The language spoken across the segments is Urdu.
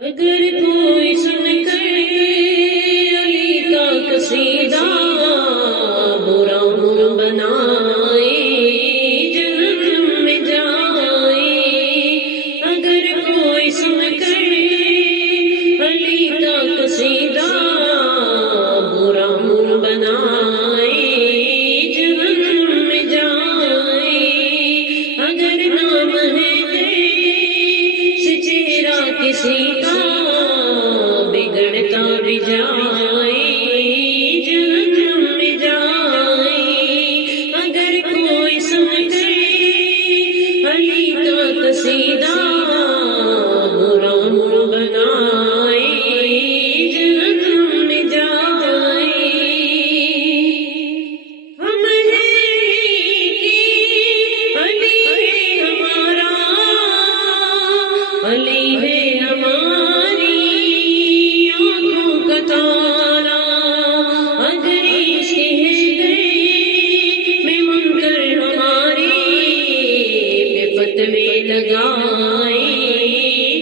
اگر کوئی سن کر علی کا قصیدہ برا منہ بنائے جہنم میں جائے، اگر کوئی سن کر علی کا قصیدہ برا منہ بنائے جہنم میں جائے، اگر نام ہے سے چہرہ کسی کا بگڑتا بھی جائے جہنم میں جائے، اگر کوئی سن کر علی کا قصیدہ برا منہ بنائے جہنم میں جائے۔ ہم ہیں کہ علی ہے ہمارا، علی ہے ہماری آنکھوں کا تارا، اگر عشق ہے دل میں منکر ہماری پہ فتوے لگائے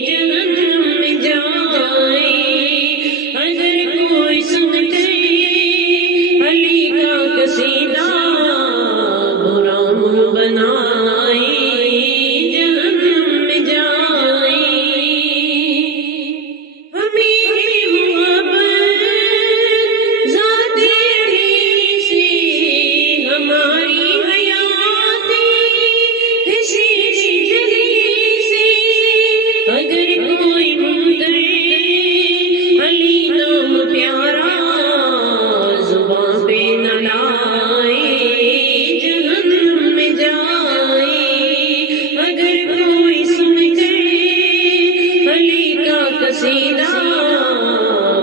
جہنم میں جائے، اگر کوئی سن کر علی کا قصیدہ برا منہ بنائے جہنم میں جائے۔ ہمیں محبت ذات علی سے ہماری حیاتی کسی جلی سے، اگر کوئی منکر علی نام پیارا زباں پہ نہ لائے جہنم میں جائے، اگر کوئی سن کر علی کا قصیدہ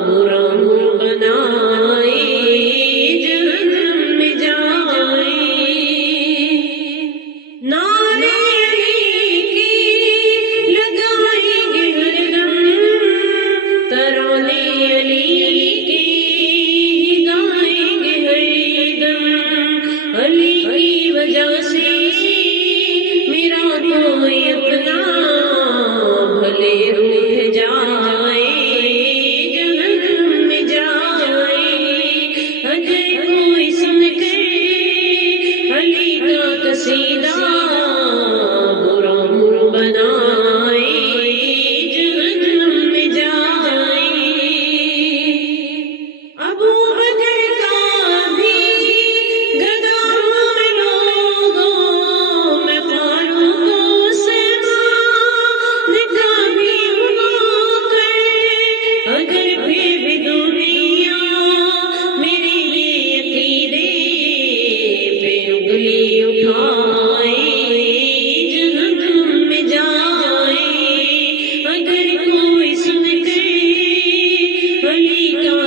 برا منہ بنائے جہنم میں جائے۔ نعرے علی کی لگائیں گے ہر دم، ترانے علی کی گائیں گے ہر دم، علی کی وجہ سے میرا کوئی اپنا بھلے روٹھ جائے جہنم میں جائے، اگر کوئی سن کر علی کا قصیدہ برا منہ بنائے جہنم میں جائے۔ ابو بکر کا بھی گداؤں میں لوگوں میں فاروق و عثمان کا بھی بلا کر، اگر پھر بھی دنیا میری یہ عقیدے پہ انگلی اٹھائے جہنم میں جائے، اگر کوئی سن کر علی کا